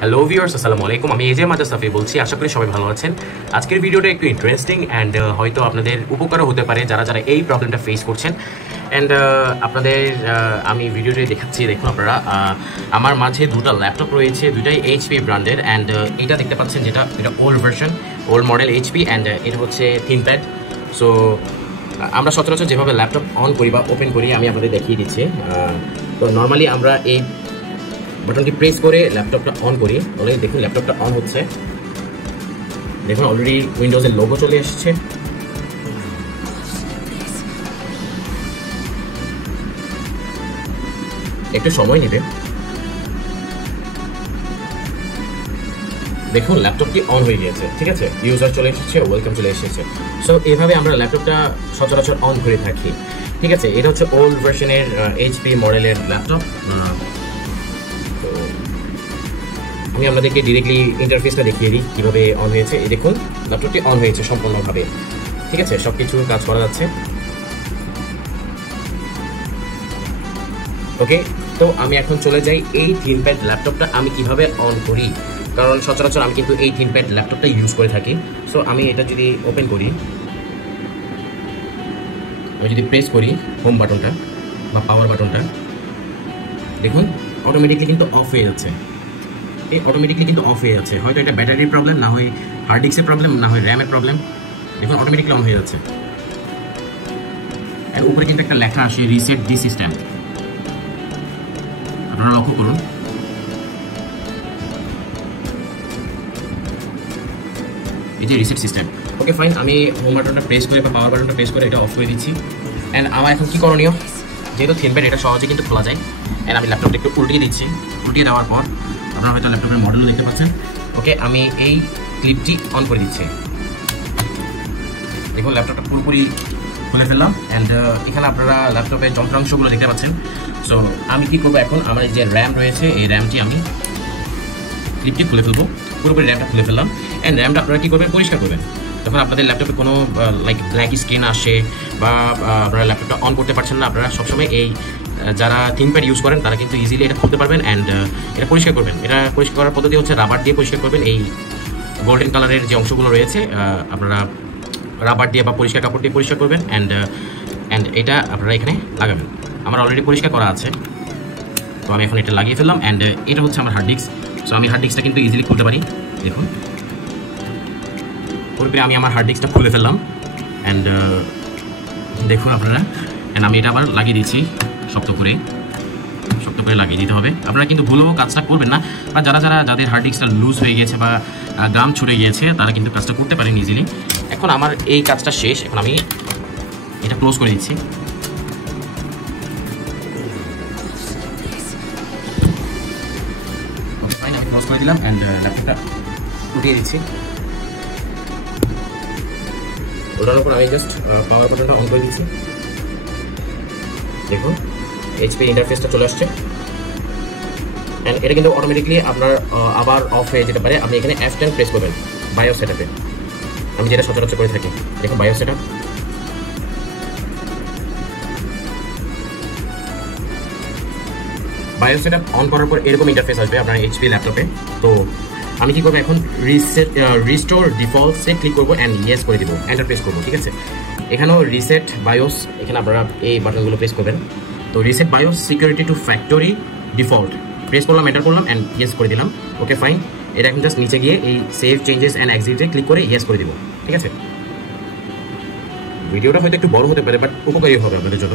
Hello viewers, আসসালামু আলাইকুম। আমি এজে মাজা সাফি বলছি। আশা করি সবাই ভালো আছেন। আজকের ভিডিওটা একটু ইন্টারেস্টিং অ্যান্ড হয়তো আপনাদের উপকারও হতে পারে যারা যারা এই প্রবলেমটা ফেস করছেন। অ্যান্ড আপনাদের আমি ভিডিওটি দেখাচ্ছি। দেখুন আপনারা, আমার মাঝে দুটো ল্যাপটপ রয়েছে, দুটাই এইচপি ব্র্যান্ডের। অ্যান্ড এটা দেখতে পাচ্ছেন যেটা old version, old model HP, and এটা হচ্ছে থিনপ্যাড। সো আমরা সচরাচর যেভাবে ল্যাপটপ অন করি বা ওপেন করি আমি আপনাদের দেখিয়ে দিচ্ছি। তো নর্মালি আমরা এই বাটনটি প্রেস করে ল্যাপটপটা অন করি। অলরেডি দেখুন ল্যাপটপটা অন হচ্ছে। দেখুন অলরেডি উইন্ডোজের লোগো চলে এসেছে। একটু সময় নেবে। দেখুন ল্যাপটপটি অন হয়ে গিয়েছে, ঠিক আছে, ইউজার চলে এসেছে, ওয়েলকাম চলে এসেছে। সো এভাবে আমরা ল্যাপটপটা সচরাচর অন করে থাকি, ঠিক আছে। এটা হচ্ছে ওল্ড ভার্সনের এইচপি মডেলের ল্যাপটপ। আমি আপনাদেরকে ডিরেক্টলি ইন্টারফেসটা দেখিয়ে দিই কীভাবে অন হয়েছে। এই দেখুন ল্যাপটপটি অন হয়েছে সম্পূর্ণভাবে, ঠিক আছে, সব কিছু কাজ করা যাচ্ছে। ওকে, তো আমি এখন চলে যাই এই থিনপ্যাড ল্যাপটপটা আমি কিভাবে অন করি, কারণ সচরাচর আমি কিন্তু এই থিনপ্যাড ল্যাপটপটা ইউজ করে থাকি। সো আমি এটা যদি ওপেন করি, আমি যদি প্রেস করি হোম বাটনটা বা পাওয়ার বাটনটা, দেখুন অটোমেটিকলি কিন্তু অফ হয়ে যাচ্ছে। এই অটোমেটিকলি কিন্তু অফ হয়ে যাচ্ছে। হয়তো এটা ব্যাটারির প্রবলেম, না হয় হার্ড ডিস্কের প্রবলেম, না হয় র্যামের প্রবলেম। দেখুন অটোমেটিকলি অন হয়ে যাচ্ছে। এর উপরে কিন্তু একটা লেখা আসে রিসেট দি সিস্টেম, আপনারা লক্ষ্য করুন। এই যে রিসেট সিস্টেম। ওকে ফাইন, আমি হোম বাটনটা প্রেস করে বা পাওয়ার বাটনটা প্রেস করে এটা অফ করে দিচ্ছি। অ্যান্ড আমার এখন কী করণীয়, যেহেতু থিনপ্যাড এটা সহজে কিন্তু খোলা যায়। অ্যান্ড আমি ল্যাপটপটা একটু উল্টিয়ে দিচ্ছি। উল্টিয়ে দেওয়ার পর আপনারা হয়তো ল্যাপটপের মডেলও দেখতে পাচ্ছেন। ওকে, আমি এই ক্লিপটি অন করে দিচ্ছি। দেখুন ল্যাপটপটা পুরোপুরি খুলে ফেললাম। অ্যান্ড এখানে আপনারা ল্যাপটপের যন্ত্রাংশগুলো দেখতে পাচ্ছেন। সো আমি কী করবো এখন, আমার যে র্যাম রয়েছে এই র্যামটি আমি ক্লিপটি খুলে ফেলবো। পুরোপুরি র্যামটা খুলে ফেললাম। অ্যান্ড র্যামটা আপনারা কী করবেন, পরিষ্কার করবেন। যখন আপনাদের ল্যাপটপে কোনো লাইক ব্ল্যাক স্ক্রিন আসে বা আপনারা ল্যাপটপটা অন করতে পারছেন না, আপনারা সবসময় এই যারা থিনপ্যাড ইউজ করেন তারা কিন্তু ইজিলি এটা খুলতে পারবেন। অ্যান্ড এটা পরিষ্কার করবেন। এটা পরিষ্কার করার পদ্ধতি হচ্ছে রাবার দিয়ে পরিষ্কার করবেন। এই গোল্ডেন কালারের যে অংশগুলো রয়েছে আপনারা রাবার দিয়ে বা পরিষ্কার কাপড় দিয়ে পরিষ্কার করবেন। অ্যান্ড এটা আপনারা এখানে লাগাবেন। আমার অলরেডি পরিষ্কার করা আছে, তো আমি এখন এটা লাগিয়ে ফেললাম। অ্যান্ড এটা হচ্ছে আমার হার্ড ডিস্ক। সো আমি হার্ড ডিস্কটা কিন্তু ইজিলি খুলতে পারি। দেখুন পুরোপুরি আমি আমার হার্ড ডিস্কটা খুলে ফেললাম। অ্যান্ড দেখুন আপনারা, অ্যান্ড আমি এটা আবার লাগিয়ে দিচ্ছি। শক্ত করে লাগিয়ে দিতে হবে। আপনারা কিন্তু ভুলেও কাজটা করবেন না, বা যাদের হার্ড ডিস্কটা লুজ হয়ে গিয়েছে বা গাম ছুটে গিয়েছে তারা কিন্তু কাজটা করতে পারেন ইজিলি। এখন আমার এই কাজটা শেষ। এখন আমি এটা ক্লোজ করে দিচ্ছি। ফাইন, আমি ক্লোজ করে দিলাম। অ্যান্ড ল্যাপটপটা উঠিয়ে দিচ্ছি। ওটার উপর আমি জাস্ট পাওয়ার বাটনটা অন করে দিচ্ছি। দেখুন এইচপি ইন্টারফেসটা চলে আসছে। অ্যান্ড এটা কিন্তু অটোমেটিকলি আপনার আবার অফ হয়ে যেতে পারে। আপনি এখানে F10 প্রেস করবেন বায়োস সেটআপে, আমি যেটা সচরাচর করে থাকি। দেখুন bias setup, bias setup on করার পর এরকম ইন্টারফেস আসবে আপনার এইচপি ল্যাপটপে। তো আমি কী করবো এখন, রিস্টোর ডিফল্টসে ক্লিক করবো অ্যান্ড ইয়েস করে দিব, এন্টার প্রেস করবো, ঠিক আছে। এখানেও রিসেট বায়োস, এখানে আপনারা এই বাটনগুলো প্রেস করবেন। তো reset BIOS security to factory default press করলাম, এন্টার করলাম অ্যান্ড ইয়েস করে দিলাম। ওকে ফাইন, এটা এখন জাস্ট নিচে গিয়ে এই সেভ চেঞ্জেস অ্যান্ড এক্সিটে ক্লিক করে ইয়েস করে দিব, ঠিক আছে। ভিডিওটা হয়তো একটু বড় হতে পারে, বাট উপকারী হবে আপনাদের জন্য।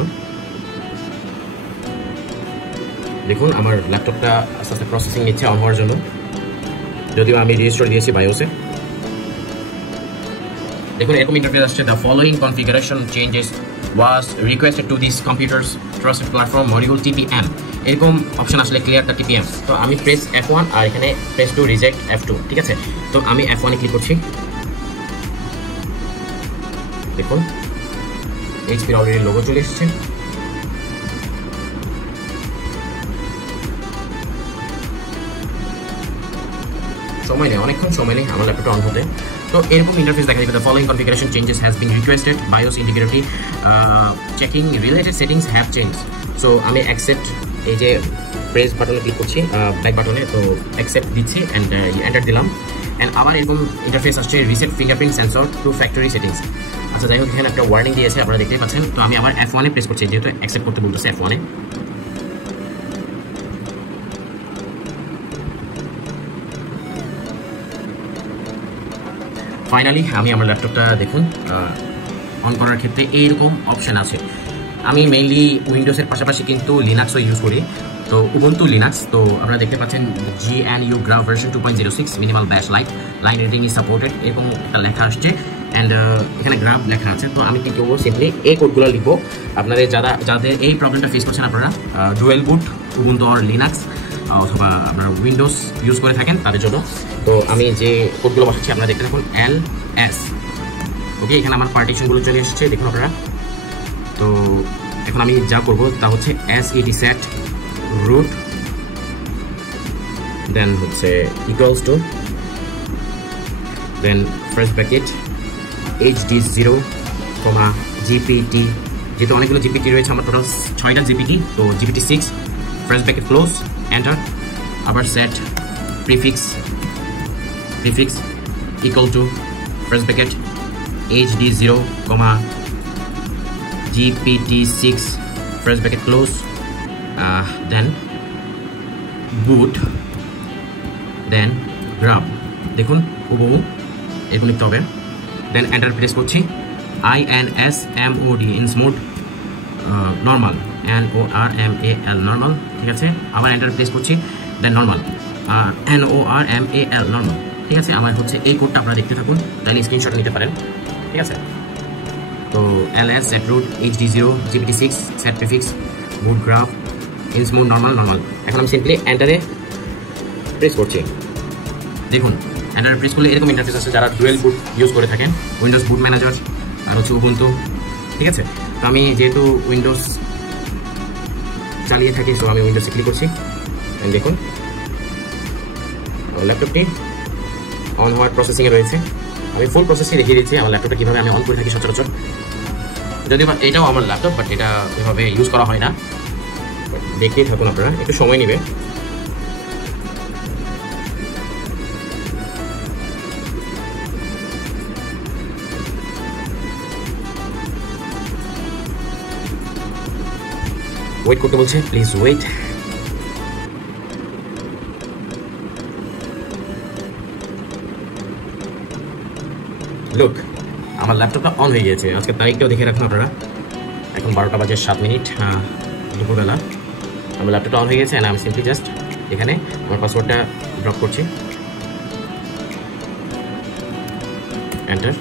দেখুন আমার ল্যাপটপটা আস্তে আস্তে প্রসেসিং নিচ্ছে অন হওয়ার জন্য, যদিও আমি রেজিস্টার দিয়েছি বায়োসে। দেখুন এরকম ইন্টারফেস আসছে, the following configuration changes was requested to this computers trusted platform module TPM। এরকম অপশন আসলে ক্লিয়ার দ্য TPM। তো আমি প্রেস F1 আর এখানে প্রেস টু রিজেক্ট F2, ঠিক আছে। তো আমি F1 এ ক্লিক করছি। দেখুন এইচপির অলরেডি লোগো চলে এসেছে। সময় নেই, অনেকক্ষণ সময় নেই আমার ল্যাপটপটা অন হতে। তো এরকম ইন্টারফেস দেখা যাবে, the following configuration changes has been requested, bias integrity checking related settings have change. So আমি অ্যাকসেপ্ট এই যে প্রেস বাটনে ক্লিক করছি, ব্যাক বাটনে, তো অ্যাকসেপ্ট দিচ্ছি অ্যান্ড এন্টার দিলাম। অ্যান্ড আবার এরকম ইন্টারফেস আসছে, reset fingerprint sensor to factory settings. আচ্ছা যাই হোক, এখানে একটা ওয়ার্নিং দিয়েছে, আপনারা দেখতেই পাচ্ছেন। তো আমি আবার F1-এ প্রেস করছি, যেহেতু অ্যাকসেপ্ট করতে বলতেছে F1-এ। ফাইনালি আমি আমার ল্যাপটপটা দেখুন অন করার ক্ষেত্রে এইরকম অপশান আছে। আমি মেইনলি উইন্ডোজের পাশাপাশি কিন্তু লিনাক্সও ইউজ করি, তো উবুন্টু লিনাক্স। তো আপনারা দেখতে পাচ্ছেন GNU গ্রাফ ভার্সন 2.06 মিনিমাল ব্যাশ লাইন রিডিং ইজ সাপোর্টেড, এরকম একটা লেখা আসছে। অ্যান্ড এখানে গ্রাফ লেখা আছে। তো আমি কী করবো, সিম্পলি এই কোডগুলো লিখবো। আপনাদের যাদের এই প্রবলেমটা ফেস করছেন, আপনারা dual boot Ubuntu or Linux অথবা আপনারা উইন্ডোজ ইউজ করে থাকেন তাদের জন্য। তো আমি যে কোডগুলো বসাচ্ছি আপনারা দেখতে থাকুন, LS। ওকে, এখানে আমার পার্টিশনগুলো চলে এসেছে, দেখুন আপনারা। তো এখন আমি যা করব তা হচ্ছে set root, দেন হচ্ছে equals to, then first bracket HD0, GPT, যেহেতু অনেকগুলো GPT রয়েছে, আমার টোটাল 6টা GPT, তো GPT6, first bracket close, enter. আবার set prefix equal to first bracket HD0, GPT6, first bracket close, then boot, then grub. দেখুন হুবহু এরকম লিখতে হবে। দেন এন্টার প্রেস করছি, INSMOD insmod normal, NORMAL, normal, ঠিক আছে। আবার এন্টার প্রেস করছি, দেন নর্মাল, NORMAL, নর্মাল, ঠিক আছে। আমার হচ্ছে এই কোডটা আপনারা দেখতে থাকুন, তাহলে স্ক্রিনশট নিতে পারেন, ঠিক আছে। তো LS set root HD0 GPT6 set prefix boot graph insmode normal. এখন আমি সিম্পলি এন্টারে প্রেস করছি। দেখুন এন্টারে প্রেস করলে এরকম ইন্টারফেস আছে, যারা ডুয়েল বুট ইউজ করে থাকেন, উইন্ডোজ বুট ম্যানেজার আর হচ্ছে উবুন্টু, ঠিক আছে। তো আমি যেহেতু উইন্ডোজ চালিয়ে থাকি, সো আমি উইন্ডোজে ক্লিক করছি। দেখুন ল্যাপটপটি অন হওয়ার প্রসেসিংয়ে রয়েছে। আমি ফুল প্রসেসই দেখিয়ে দিচ্ছি আমার ল্যাপটপটা কীভাবে আমি অন করে থাকি সচরাচর। যদিও এটাও আমার ল্যাপটপ, বাট এটা এভাবে ইউজ করা হয় না। দেখতেই থাকুন আপনারা, একটু সময় নেবে। ওয়েট করতে বলছে, প্লিজ ওয়েট। লুক, আমার ল্যাপটপটা অন হয়ে গিয়েছে। আজকে তারিখটাও দেখে রাখুন আপনারা। এখন 12টা বাজে 7 মিনিট, দুপুরবেলা। আমার ল্যাপটপটা অন হয়ে গেছে। আমি সিম্পলি জাস্ট এখানে আমার পাসওয়ার্ডটা ড্রপ করছি, এন্টার।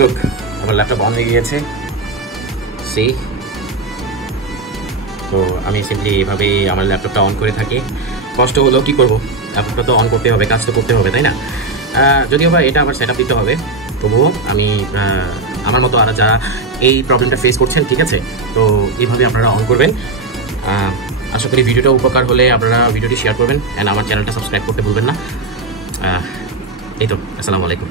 লুক, আমার ল্যাপটপ অন হয়ে গিয়েছে। তো আমি সিম্পলি এভাবে আমার ল্যাপটপটা অন করে থাকি। কষ্ট হলেও কী করবো, ল্যাপটপটা তো অন করতে হবে, কাজ তো করতে হবে, তাই না? যদিও বা এটা আবার সেট আপ দিতে হবে, তবুও আমি আমার মতো আর যারা এই প্রবলেমটা ফেস করছেন, ঠিক আছে, তো এইভাবে আপনারা অন করবেন। আশা করি ভিডিওটা উপকার হলে আপনারা ভিডিওটি শেয়ার করবেন, অ্যান্ড আমার চ্যানেলটা সাবস্ক্রাইব করতে ভুলবেন না। এই তো, আসসালামু আলাইকুম।